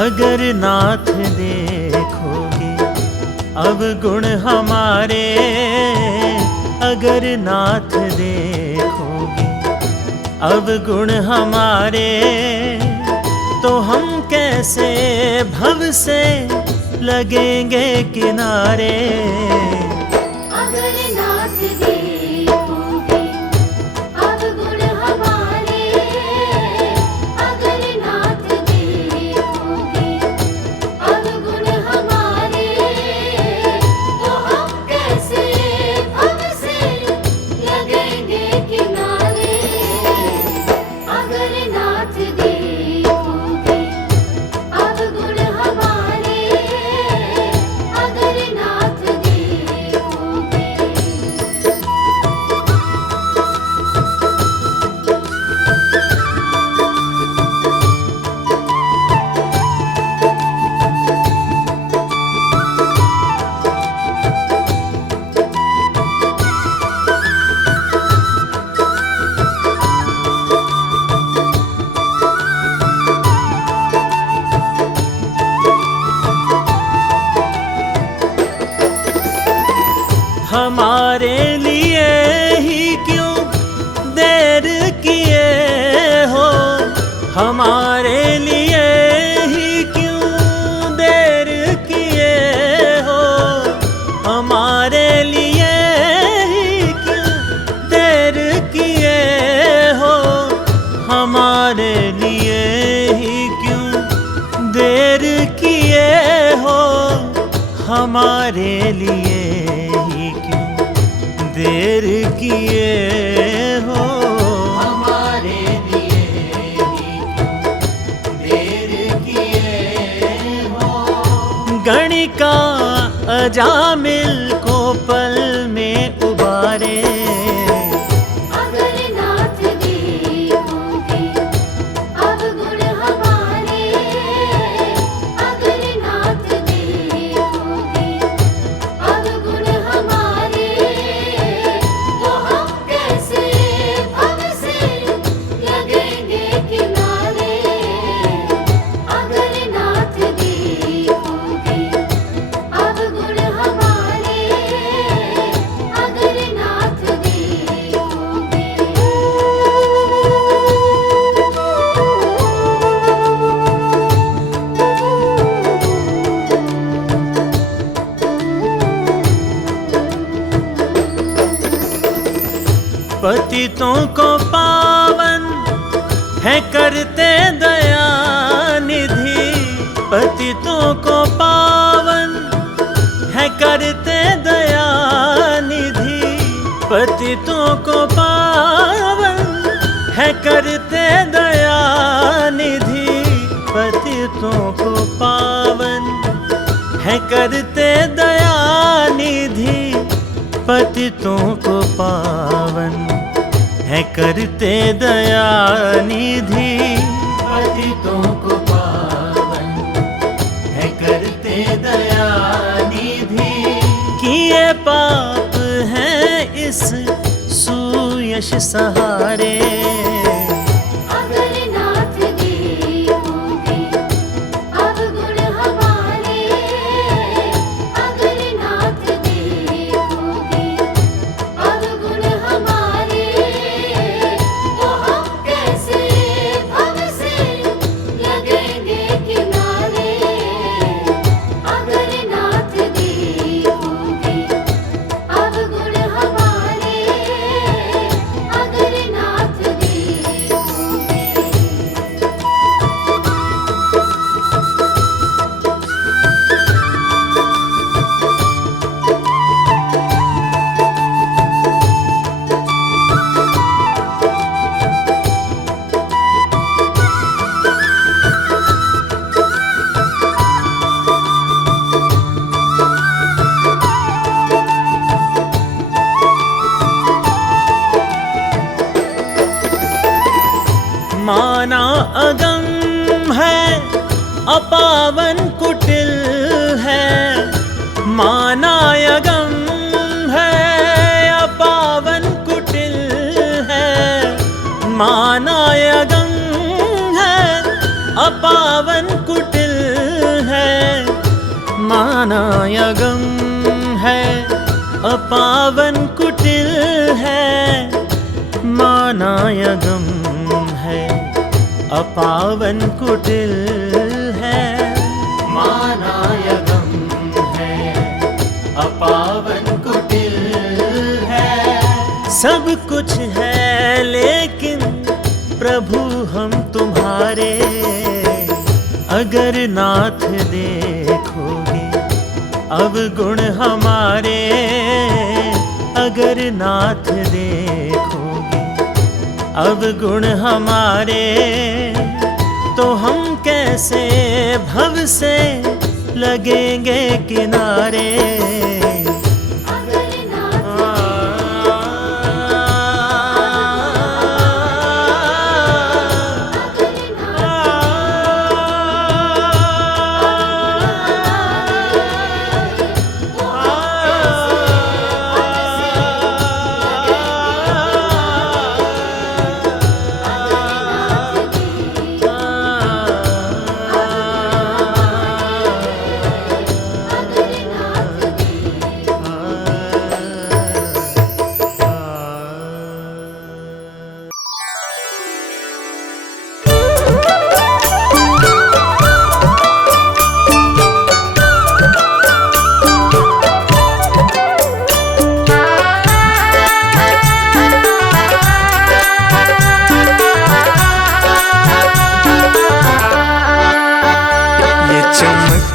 अगर नाथ देखोगे अवगुण हमारे, अगर नाथ देखोगे अवगुण हमारे, तो हम कैसे भव से लगेंगे किनारे। अगर नाथ देखोगे अवगुण हमारे, अगर नाथ देखोगे अवगुण हमारे, तो हम कैसे भव से लगेंगे किनारे। अगर नाथ देखोगे अवगुण हमारे, अगर नाथ देखोगे। हमारे लिए ही क्यों देर किए हो, हमारे लिए ही क्यों देर किए हो, हमारे लिए ही क्यों देर किए हो, हमारे लिए ही क्यों देर किए हो, हमारे लिए देर किए हो, हमारे लिए ही क्यों देर किए हो। गणिका अजामिल को पल में उबारे। अगर नाथ देखोगे अवगुण हमारे, अगर नाथ देखोगे अवगुण हमारे, तो हम कैसे भव से लगेंगे किनारे। अगर नाथ देखोगे अवगुण हमारे, अगर नाथ देखोगे। पतितों को पावन है करते दया निधि, पतितों को पावन है करते दया निधि, पतितों को पावन है करते दया निधि, पतितों को पावन है करते दया निधि, पतितों को पावन है करते दया निधि, पतितों को पावन है करते दया निधि। किए पाप हैं इस सुयश सहारे। अगर नाथ देखोगे अवगुण हमारे, अगर नाथ देखोगे अवगुण हमारे, तो हम कैसे भव से लगेंगे किनारे। अगर नाथ देखोगे अवगुण हमारे, अगर नाथ देखोगे। माना अगम है अपावन कुटिल है, माना अगम है अपावन कुटिल है, माना अगम है अपावन कुटिल मानायगम है अपावन कुटिल है, मानायगम है अपावन कुटिल है, मानायगम है अपावन कुटिल है। सब कुछ है लेकिन प्रभु हम तुम्हारे, अगर नाथ देखोगे अवगुण हमारे, अगर नाथ देखोगे अवगुण हमारे, तो हम कैसे भव से लगेंगे किनारे।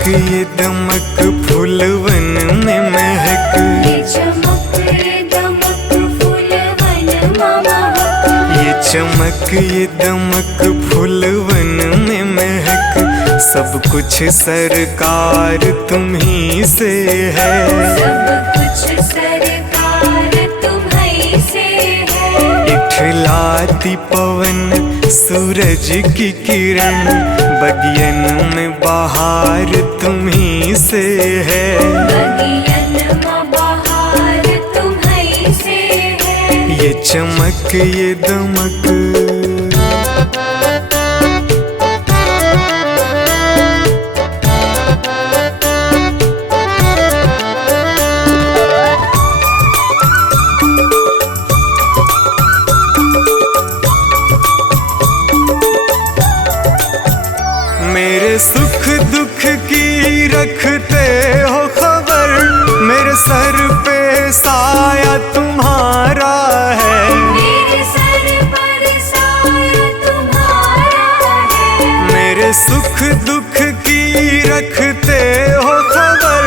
ये दमक फूलवन में महक, ये चमक ये दमक फूलवन में महक, ये चमक ये दमक फूलवन में महक, सब कुछ सरकार तुम्ही से है, सब कुछ सरकार तुम्हीं से है। इठलाती पवन सूरज की किरण, बगियन में बहार तुम्ही से है, बगियन में बहार तुम्हीं से है। ये चमक ये दमक। मेरे सुख दुख की रखते हो खबर, मेरे सर पे साया तुम्हारा है, मेरे सर पर साया तुम्हारा है। मेरे सुख दुख की रखते हो खबर,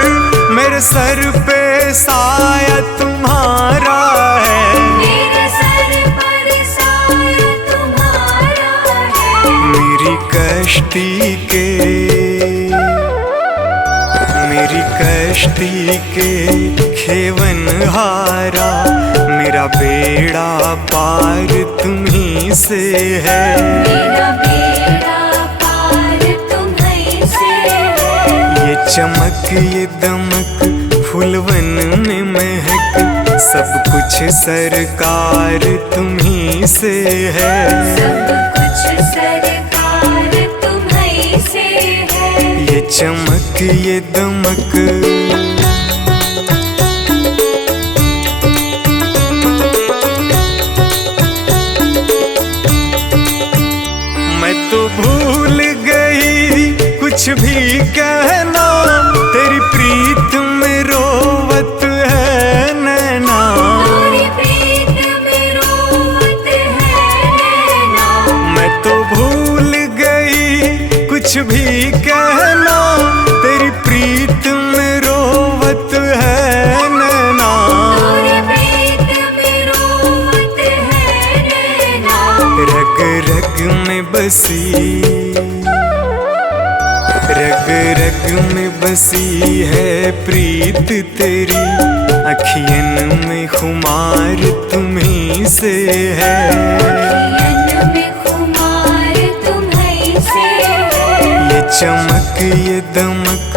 मेरे सर पे साया तुम्हारा है, मेरे सर पर साया तुम्हारा है। मेरी कश्ती के खेवन हारा, मेरा बेड़ा पार तुम्ही से है, मेरा बेड़ा पार तुम्हीं से है। ये चमक ये दमक फूलवन में महक, सब कुछ सरकार तुम्ही से है, सब कुछ सरकार तुम्हीं से है। ये चमक ये दमक। मैं तो भूल गई कुछ भी कहना, तेरी प्रीत में रोवत है नैना, तेरी प्रीत में रोवत है नैना। मैं तो भूल गई कुछ भी कहना, तेरी प्रीत में रोवत है नैना, तेरी प्रीत में रोवत है नैना। रग रग में बसी, रग रग में बसी है प्रीत तेरी, अखियन में खुमार तुम्ही से है, अखियन में खुमार तुम्हीं से है। ये चमक ये दमक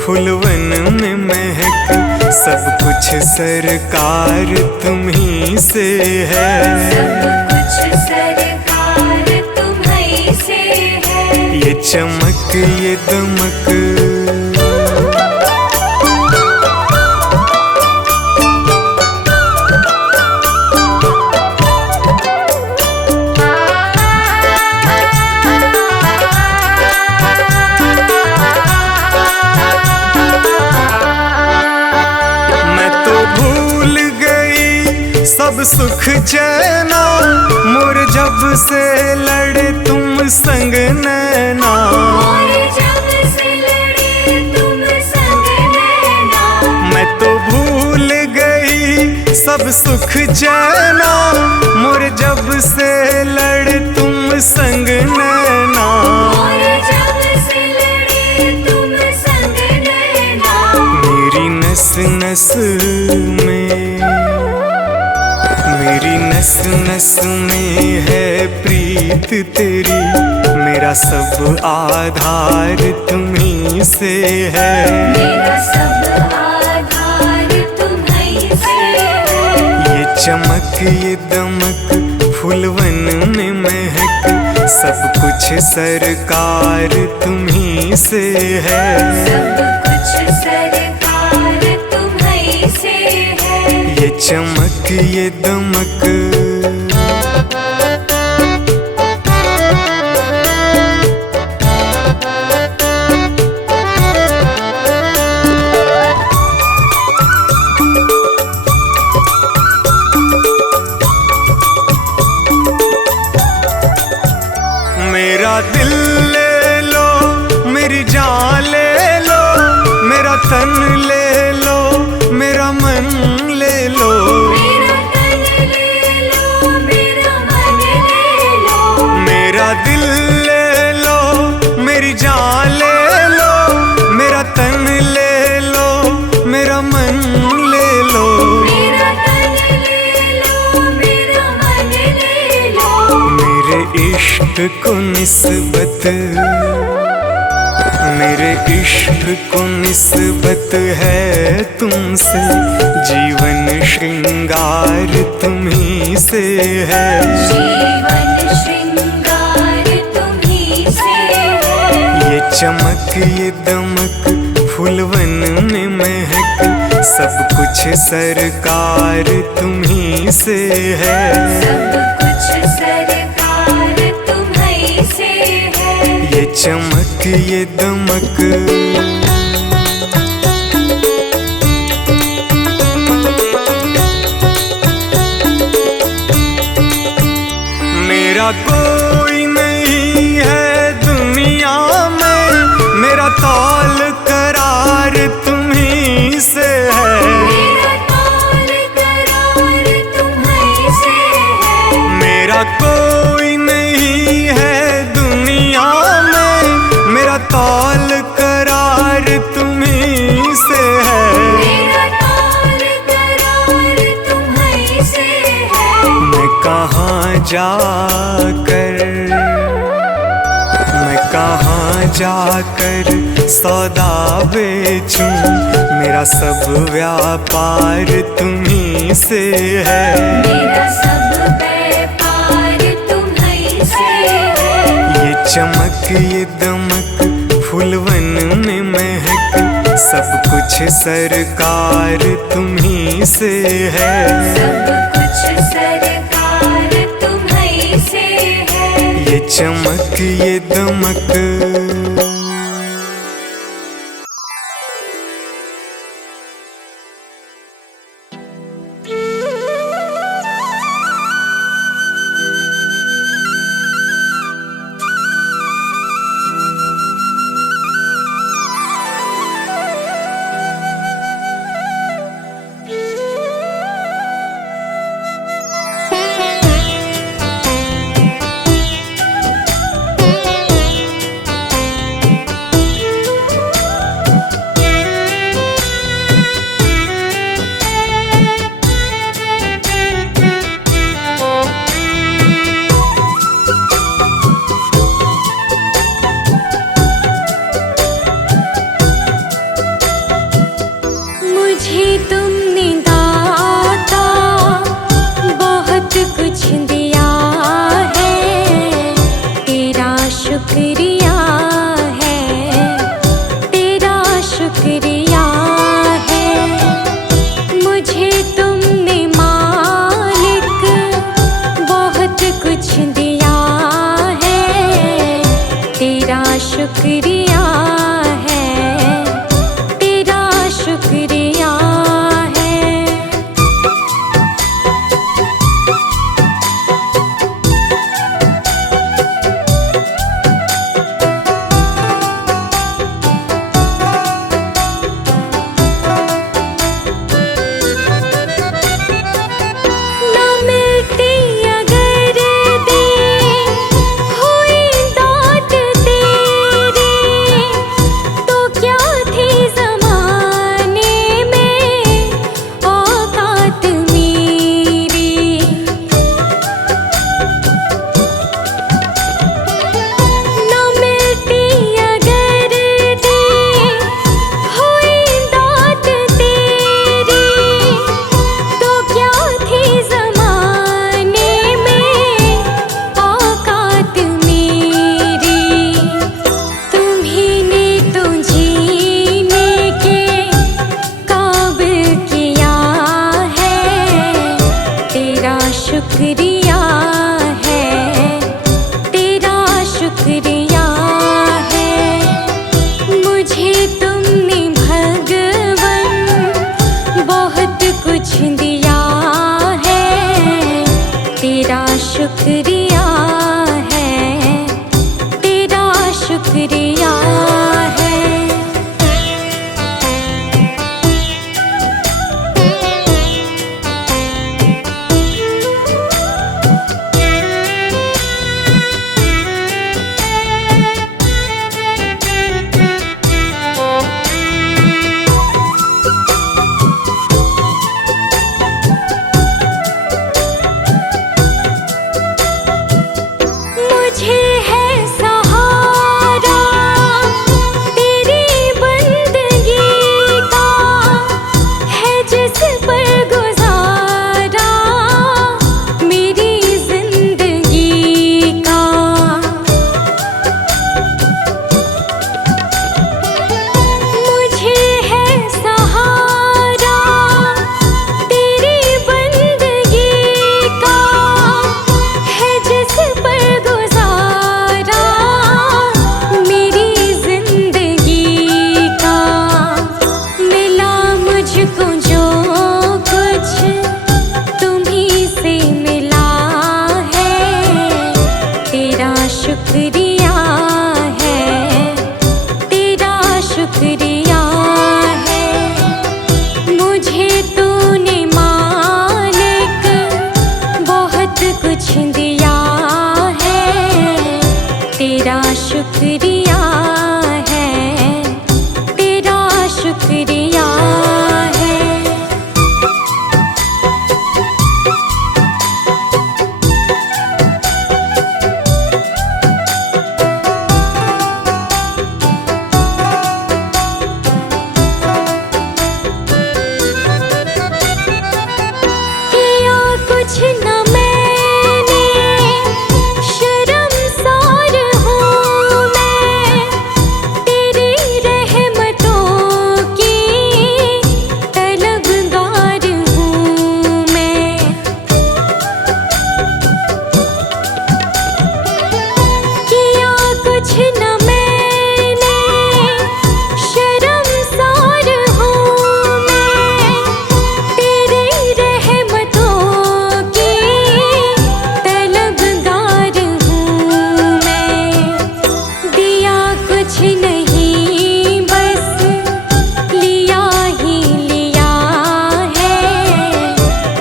फूलवन में महक, सब कुछ सरकार तुम्ही से है, सब कुछ सरकार तुम्हीं से है। ये चमक ये दमक। सुख चैना मोर जब से लड़े तुम संग नैना। और जब से लड़े तुम संग नैना, मैं तो भूल गई सब सुख चैना मोर जब से लड़े तुम संग नैना। और जब से लड़े तुम संग नैना, मेरी नस नस में, मेरी नस नस में है प्रीत तेरी, मेरा सब आधार तुम्हीं से है। मेरा सब आधार तुम्हीं से है। ये चमक ये दमक फूलवन में महक, सब कुछ सरकार तुम्हीं से है। सब कुछ सरकार तुम्हीं से है। ये चमक ये दमक, मेरा दिल ले लो, मेरी जान ले लो, मेरा तन ले लो, मेरा मन ले लो। मेरा तन ले लो, मेरा मन ले लो। मेरा दिल ले लो, मेरी जान ले लो, मेरा तन ले लो, मेरा मन ले लो। मेरा तन ले लो, मेरा मन ले लो। मेरे इश्क को निस्बत, मेरे इश्क को निस्बत है तुमसे, जीवन श्रृंगार तुम्हीं से है। जीवन श्रृंगार तुम्हीं से है। ये चमक ये दमक फूलवन में महक, सब कुछ सरकार तुम्हीं से है। सब कुछ सरकार तुम्हीं से है। ये चमक ये दमक, मेरा कोई नहीं है दुनिया में, मेरा तौल करार तुम्हीं से है। मेरा तौल करार तुम्हीं से है। मेरा कोई नहीं है दुनिया में, मेरा तौल करार तुम्हीं से है। मेरा तौल करार तुम्हीं से है। मैं कहाँ जाकर, मैं कहाँ जाकर सौदा बेचूं, मेरा सब व्यापार तुम्हीं से है। मेरा सब व्यापार तुम्हीं से है। ये चमक ये दमक फूलवन में महक, सब कुछ सरकार तुम्हीं से है। सब कुछ सरकार तुम्हीं से है। ये चमक ये दमक, मुझे है सहारा तेरी बंदगी का, है जिस पर गुजारा मेरी जिंदगी का। मुझे है सहारा तेरी बंदगी का, है जिस पर गुजारा मेरी जिंदगी का। मिला मुझको जो कुछ तुम्हीं से मिला है, तेरा शुक्रिया है, तेरा शुक्रिया है। मुझे तूने मालिक बहुत कुछ दिया है, तेरा शुक्रिया है, तेरा शुक्रिया है। किया कुछ न मैंने, शर्मसार हूँ मैं, तेरी रहमतों की तलबगार हूँ मैं। किया कुछ न मैंने, शर्मसार हूँ मैं, तेरी रहमतों की तलबगार हूँ मैं। दिया कुछ नहीं बस लिया ही लिया है,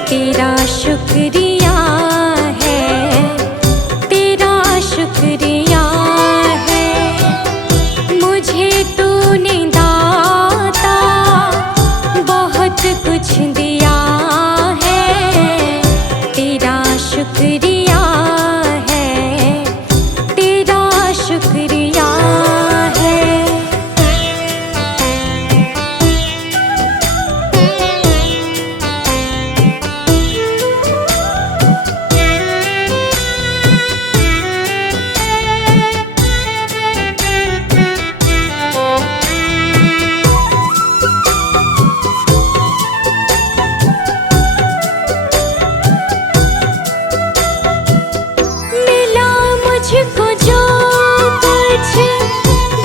तेरा शुक्रिया है, तेरा शुक्रिया है। मुझे तूने दाता बहुत कुछ दिया है, तेरा शुक्रिया है, तेरा शुक्रिया है। मिला मुझको जो कुछ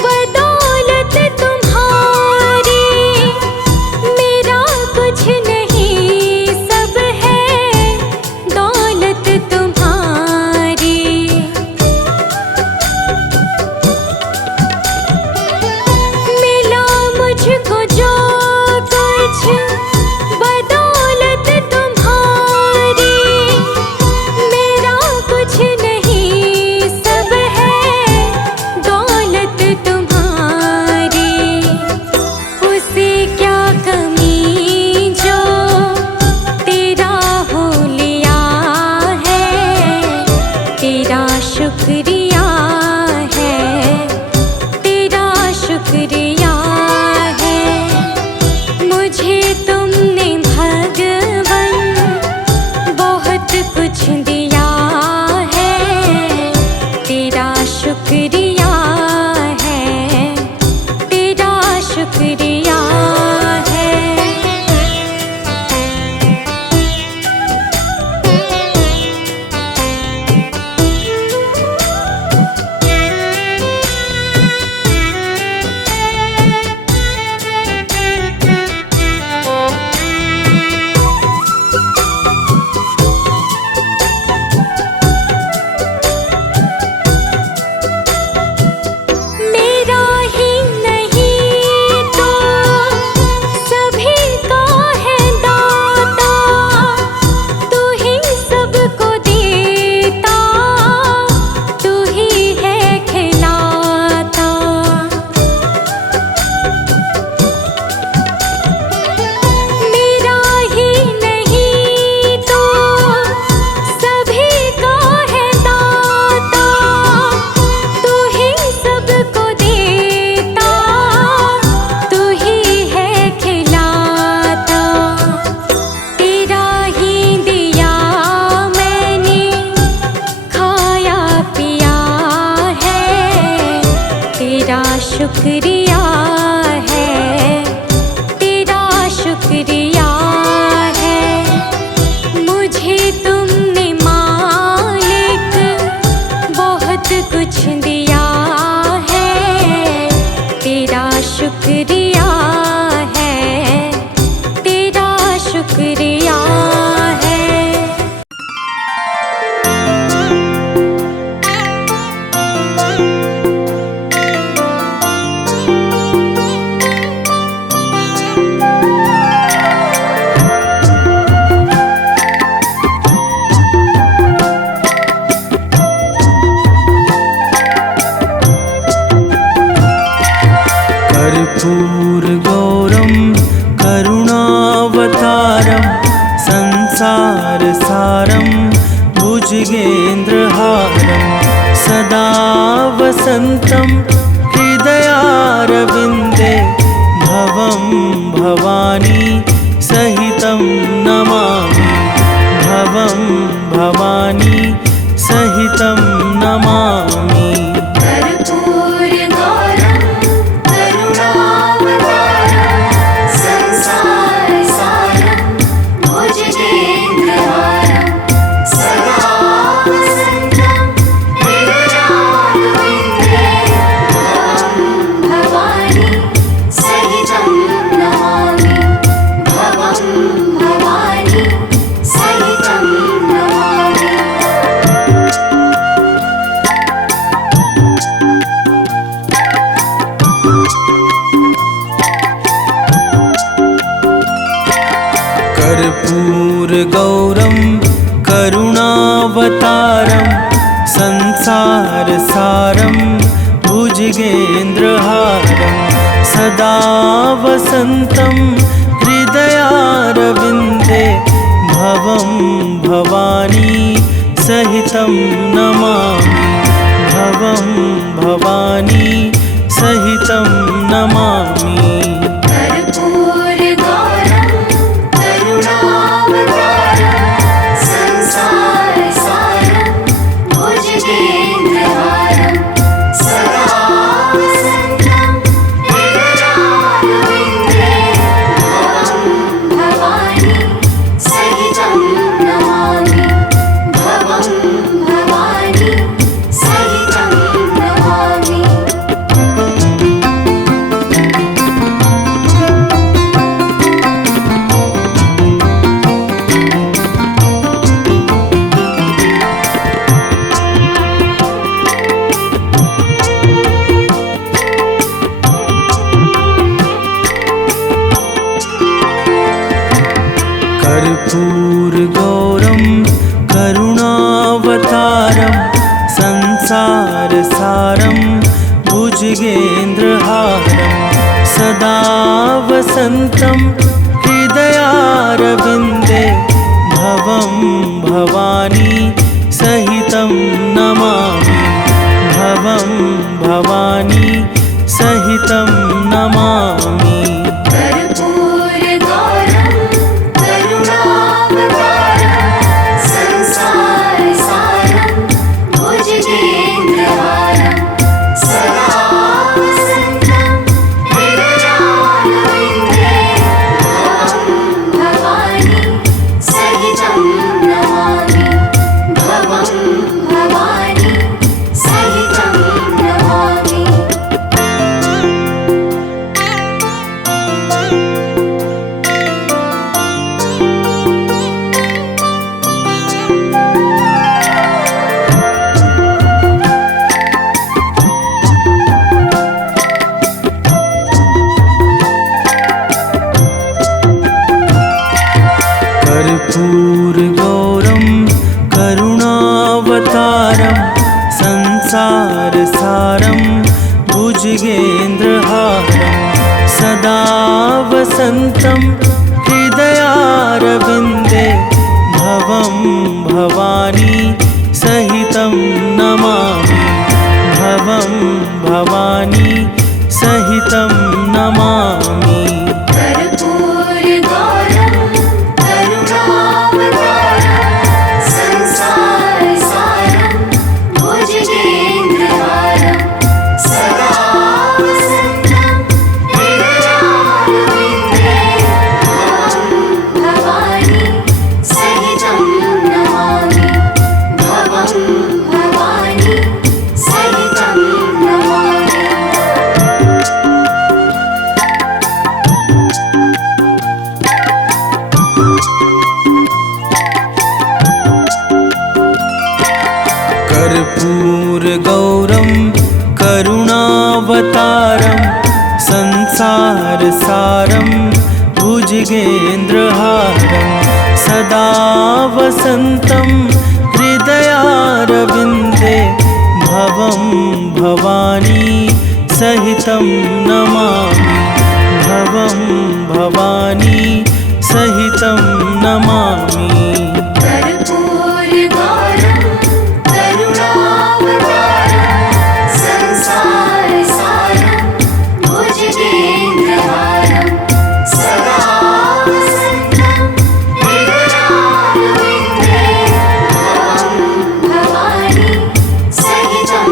बदौलत तुम्हारी, मेरा कुछ नहीं सब है दौलत तुम्हारी। मिला मुझको जो कुछ बदौलत तुम्हारी, मेरा कुछ नहीं सब है दौलत तुम्हारी। उसे क्या कमी जो तेरा हो लिया है, तेरा शुक्रिया है, तेरा शुक्रिया है। मुझे तुमने भगवन बहुत कुछ दिया है, तेरा शुक्रिया है, तेरा शुक्रिया है। कुछ दिया है, तेरा शुक्रिया है, तेरा शुक्रिया है। कर्पूरगौरं करुणावतारं संसारसारं भुजगेन्द्रहारं सदा वसन्तं हृदयारविन्दे भवं भवानी सहितं नमामि, भवं भवानी सहितं नमामि। कर्पूरगौरं करुणावतारं संसारसारं भुजगेन्द्रहारं सदा वसन्तं हृदयारविन्दे भवं भवानी सहितं नमामि, भवं भवानी सहितं नमामि। कर्पूरगौरं करुणावतारं संसारसारं भुजगेन्द्रहारं सदा वसन्तं हृदयारविन्दे भवं भवानी सहितं नमामि, भवं भवानी सहितं नमामि। कर्पूरगौरं करुणावतारं संसारसारं भुजगेन्द्रहारं सदा वसन्तं हृदयारविन्दे भवं भवानी सहितं नमामि, भवं भवानी सहितं नमामि। भवानी कर्पूरगौरं करुणावतारं संसारसारं भुजगेन्द्रहारं सदा वसन्तं हृदयारविन्दे भवं भवानी सहितं नमामि भवं भवानी सहितं नमामि कर्पूरगौरं करुणावतारं संसारसारं भुजगेन्द्रहारं सदा वसन्तं हृदयारविन्दे भवं भवानी सहितं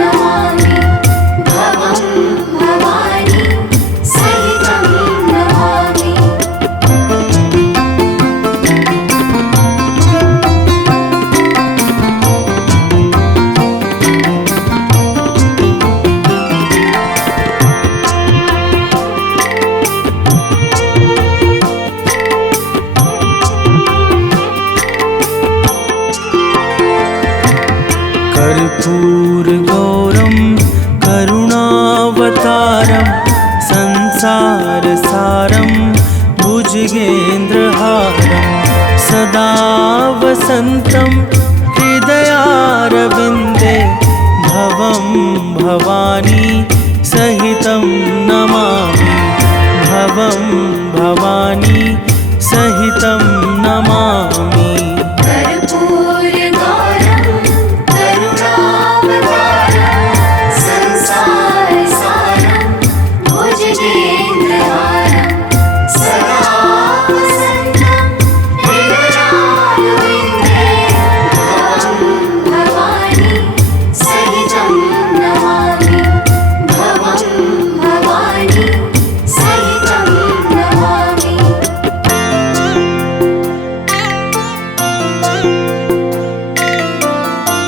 नमामि भवं भवानी सहितं नमामि। कर्पूरगौरं करुणावतारं संसारसारं भुजगेन्द्रहारं सदा वसन्तं हृदयारविन्दे भवं भवानी सहितं नमामि भवं भवानी सहितं नमामि। कर्पूरगौरं करुणावतारं संसारसारं भुजगेन्द्रहारं सदा वसन्तं हृदयारविन्दे भवं भवानी सहितं नमामि भवं भवानी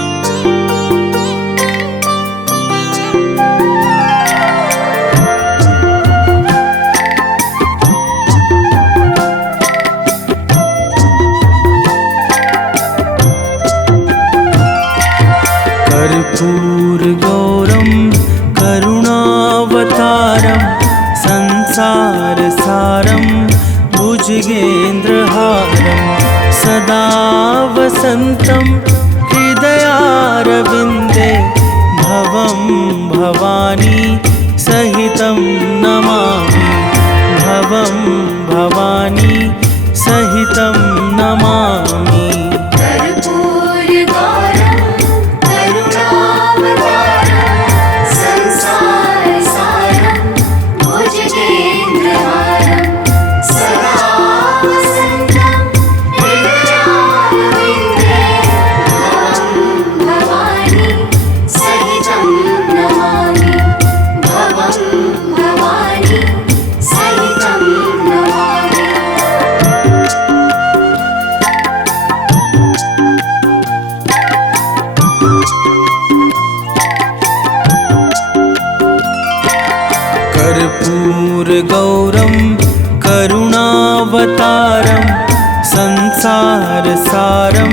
सहितं नमामि। कर्पूरगौरं करुणावतारं संसारसारं भुजगेन्द्रहारं सदा वसन्तं हृदयारविन्दे भवं भवानी सहितं नमामि भवं भवानी सहितं नमामि। कर्पूरगौरं करुणावतारं संसारसारं भुजगेन्द्रहारं सदा वसन्तं हृदयारविन्दे भवं भवानी सहितं नमामि भवं भवानी सहितं नमामि। कर्पूरगौरं करुणावतारं संसारसारं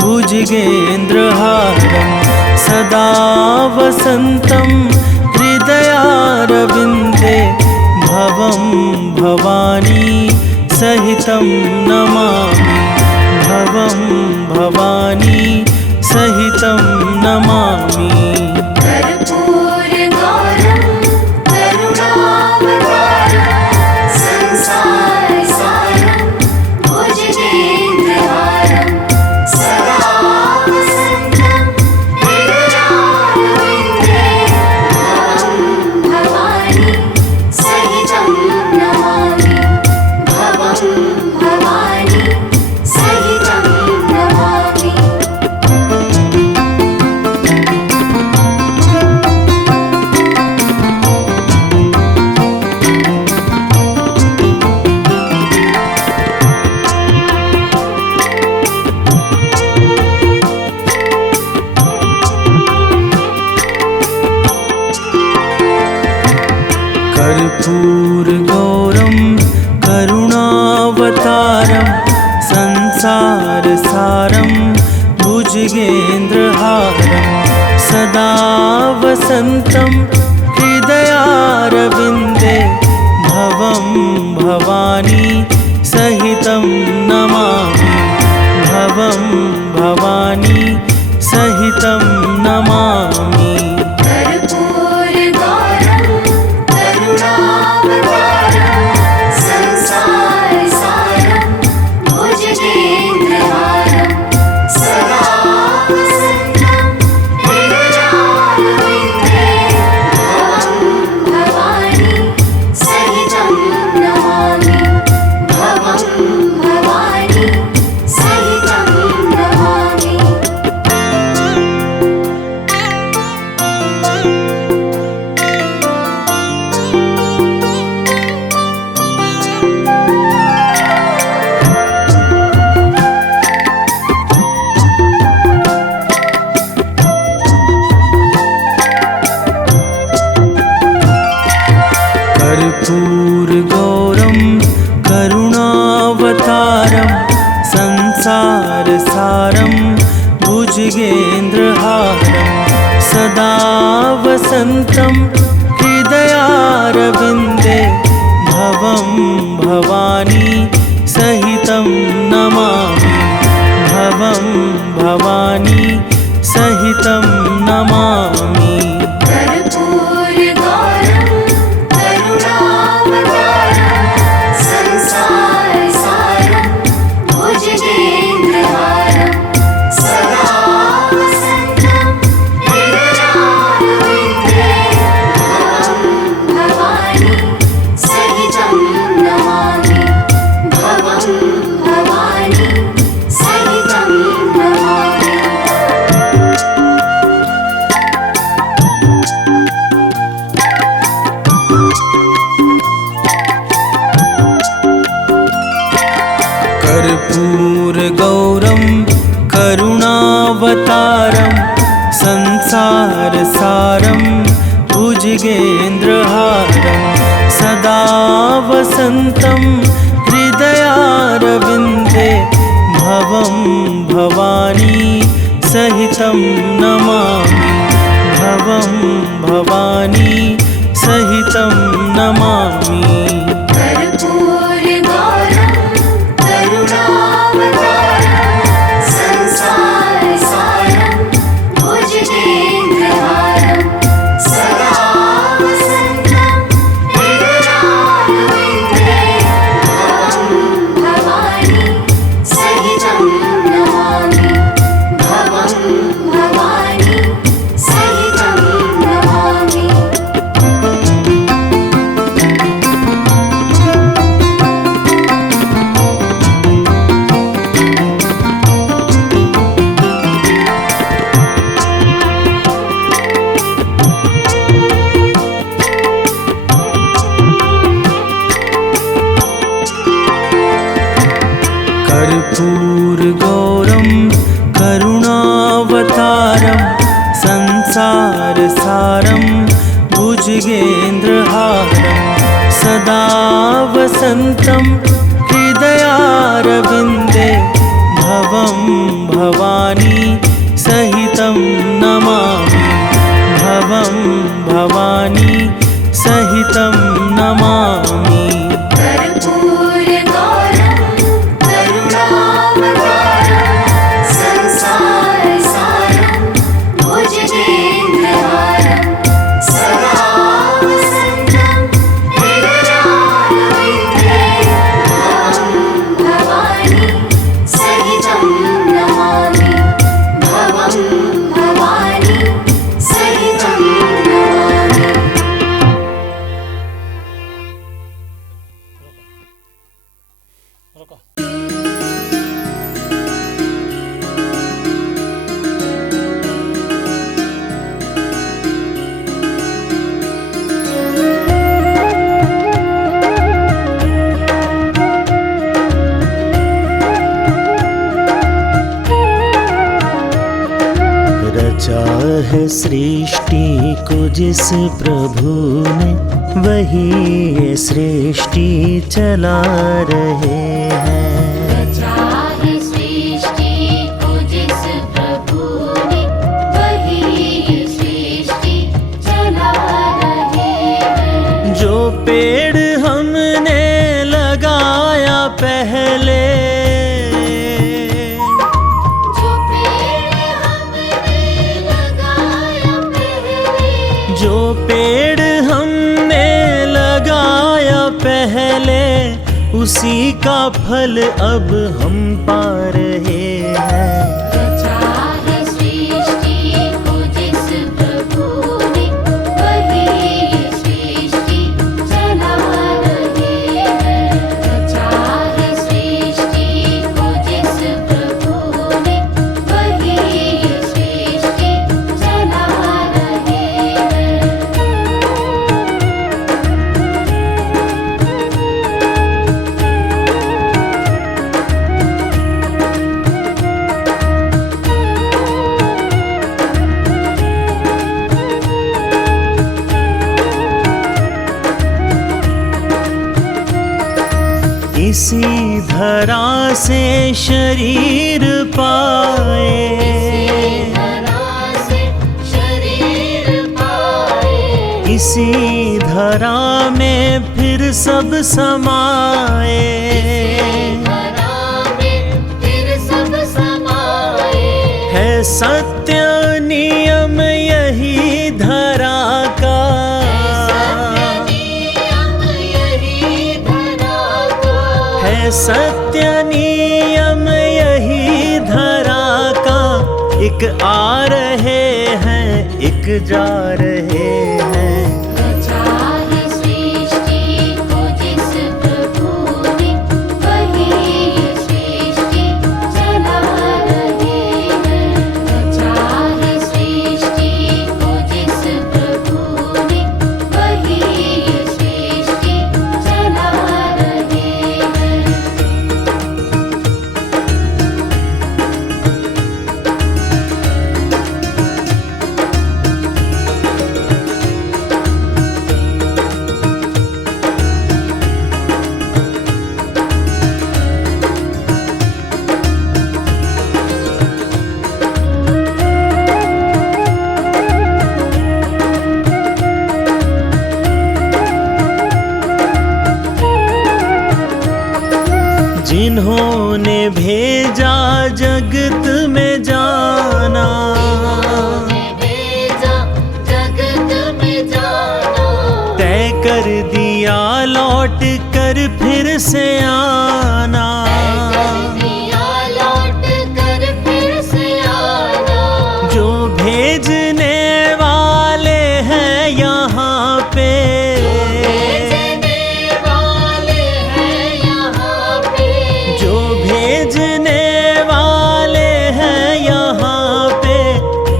भुजगेन्द्रहारं सदा वसन्तं हृदयारविन्दे भवं भवानी सहितं नमामि भवं भवानी सहितं नमामि। कर्पूरगौरं करुणावतारं संसारसारं भुजगेन्द्रहारं सदा वसन्तं हृदयारविन्दे भवं भवानी सहितं नमामि भवं भवानी सहितं नमामि। कर्पूरगौरं करुणावतारं संसारसारं भुजगेन्द्रहारं वसन्तं हृदयारविन्दे भवं भवानी सहितं नमामि भवं भवानी सहितं नमामि कर्पूरगौरं करुणावतारं संसारसारं भुजगेन्द्रहारं सदा वसन्तं हृदयारविन्दे भवं भवानी सहितं नमामि भवं भवानी सहितं नमामि। कर्पूरगौरं करुणावतारं संसारसारं भुजगेन्द्रहारं सदा वसन्तं हृदयारविन्दे भवं भवानी सहितं नमामि भवं भवानी सहितं नमामि कर्पूरगौरं करुणावतारं संसारसारं भुजगेन्द्रहारं सदा वसन्तं हृदयारविन्दे भवं भवानी सहितं नमामि भवं भवानी सहितं नमामि। कर्पूरगौरं करुणावतारं संसारसारं भुजगेन्द्रहारं सदा वसन्तं हृदयारविन्दे भवं भवानी सहितं नमामि भवं भवानी सहितं नमामि कर्पूरगौरं करुणावतारं संसारसारं भुजगेन्द्रहारं सदा वसन्तं हृदयारविन्दे भवं भवानी सहितं नमामि भवं भवानी सहितं नमामि। कर्पूरगौरं करुणावतारं संसारसारं भुजगेन्द्रहारं सदा वसन्तं हृदयारविन्दे भवं भवानी सहितं नमामि भवं भवानी सहितं नमामि कर्पूरगौरं करुणावतारं संसारसारं भुजगेन्द्रहारं सदा वसन्तं हृदयारविन्दे भवं भवानी सहितं नमामि भवं भवानी सहितं नमामि। रचा है सृष्टि को जिस प्रभु ने वही ये सृष्टि चला रहे हैं। रचा है सृष्टि को जिस प्रभु ने वही ये सृष्टि जो पेड़ हमने लगाया पहले, उसी का फल अब हम पा रहे हैं। रचा है सृष्टि को जिस प्रभु ने, वही ये सृष्टि चला रहे हैं। रचा है सृष्टि को जिस प्रभु ने, वही ये सृष्टि चला रहे हैं। इसी धरा से शरीर पाए, धरा से शरीर पाए, इसी धरा में फिर सब समाए। धरा में फिर सब समाए। है सत्य नियम यही धरा का, नियम यही धरा का, है सत्य नियम यही धरा का। एक आ रहे हैं, एक जा रहे हैं। रचा है सृष्टि को जिस प्रभु ने, वही ये सृष्टि चला रहे हैं। रचा है सृष्टि को जिस प्रभु ने, वही ये सृष्टि चला रहे हैं। जिन्होंने भेजा जगत में जाना, भेजा जगत में जाना, तय कर दिया लौट कर फिर से आना। दिया लौट कर फिर से आना। जो भेजने वाले हैं यहाँ पे, भेजने वाले हैं यहाँ पे, जो भेजने वाले हैं यहाँ पे,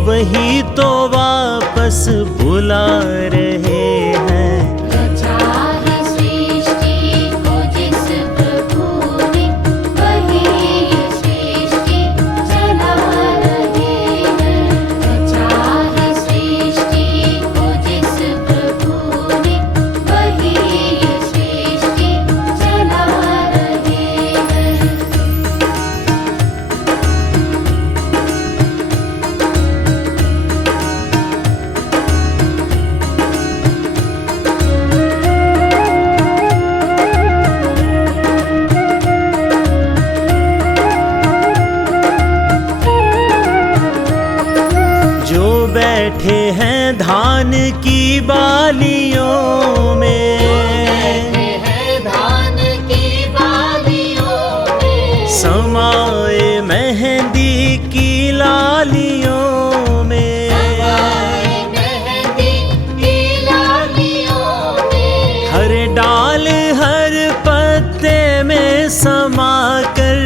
वही तो वापस बुला रहे हैं। रचा है सृष्टि को जिस प्रभु ने, वही ये सृष्टि चला रहे हैं। रचा है सृष्टि को जिस प्रभु ने, वही ये सृष्टि चला रहे हैं। जो बैठे हैं धान की बालियों में, है धान की बालियों में, समाए मेहंदी की लालियों में। मेहंदी की लालियों में, हर डाल हर पत्ते में समा कर,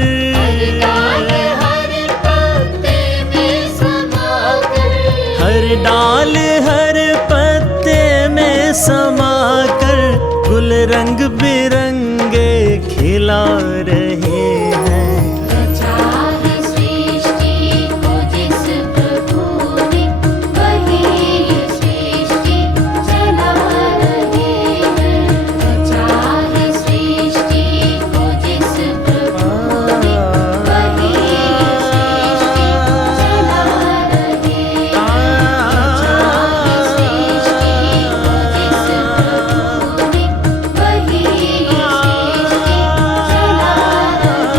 डाल हर पत्ते में समा कर, हर डाल हर पत्ते में समा कर, गुल रंग बिरंगे खिला रहे हैं। रचा है सृष्टि को जिस प्रभु ने, वही ये सृष्टि चला रहे हैं। रचा है सृष्टि को जिस प्रभु ने, वही ये सृष्टि चला रहे हैं। रचा है सृष्टि को जिस प्रभु ने, वही ये सृष्टि चला रहे हैं।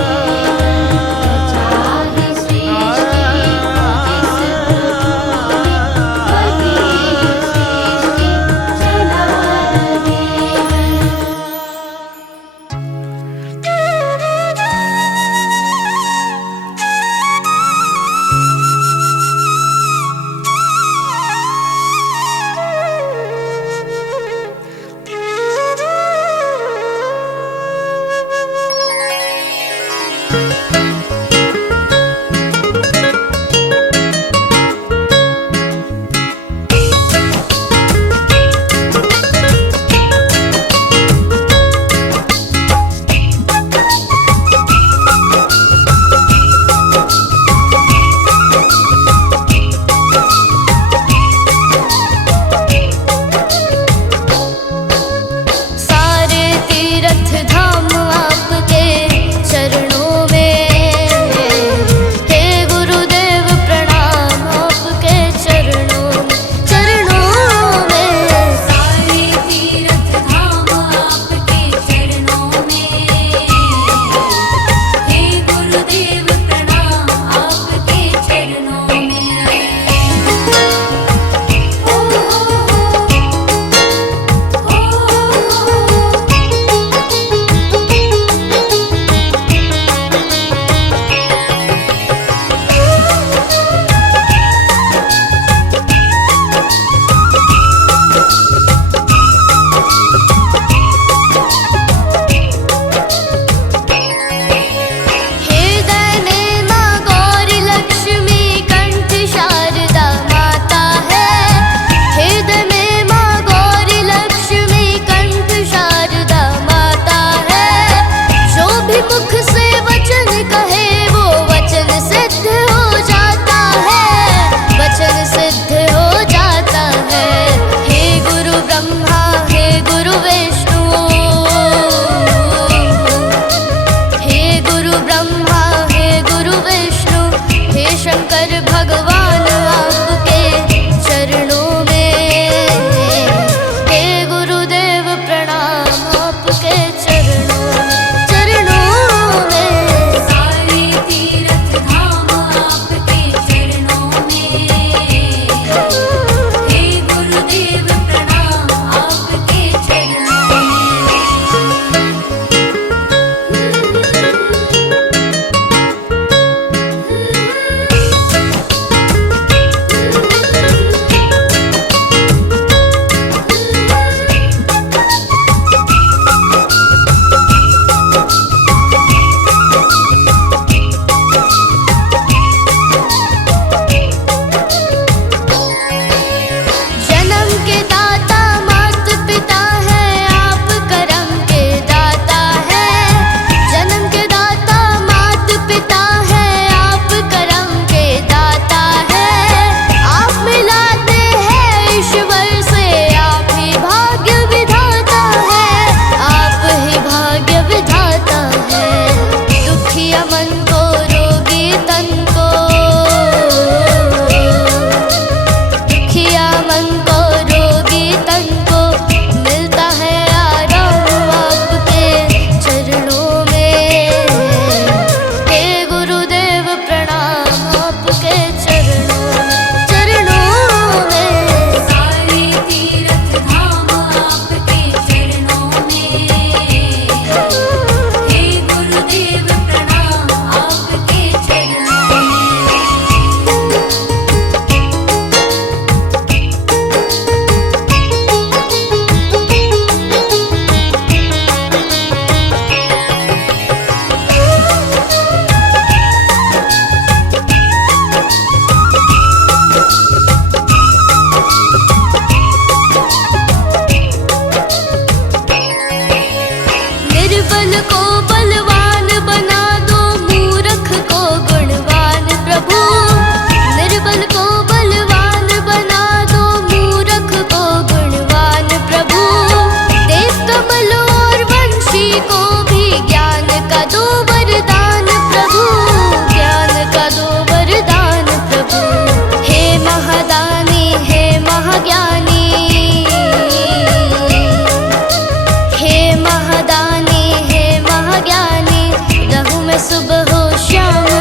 श्याम